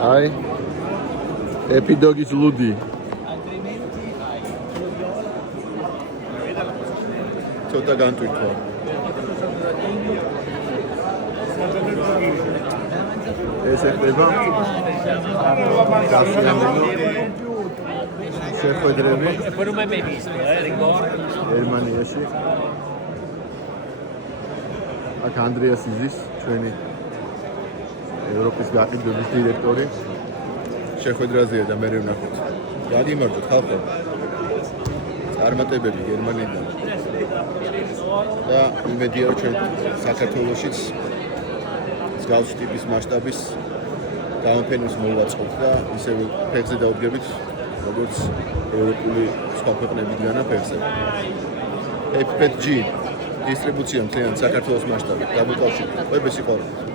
აი ეპიდოგის ლუდი. ცოტა განტვირთვა. ეს ეხება შეხვედრები გერმანიაში. აქ ანდრეას იზის, ჩვენი ევროპის გაყიდვების დირექტორი. შეხვედრაზეა და მე ვნახოთ. გადიმარჯვოთ ხალხო. წარმატებები გერმანიიდან. და იმედია რომ ჩვენ საქართველოშიც მსგავსი ტიპის მასშტაბის გამოფენებს მოვაწყობთ და ისევე ფეხზე დავდგებით როგორც ევროპული სხვა ქვეყნებიდანა ფეხზე. FPG დისტრიბუცია მთლიანად საქართველოს მასშტაბით. დამოკავშირებით. ყვები სიყვარულით.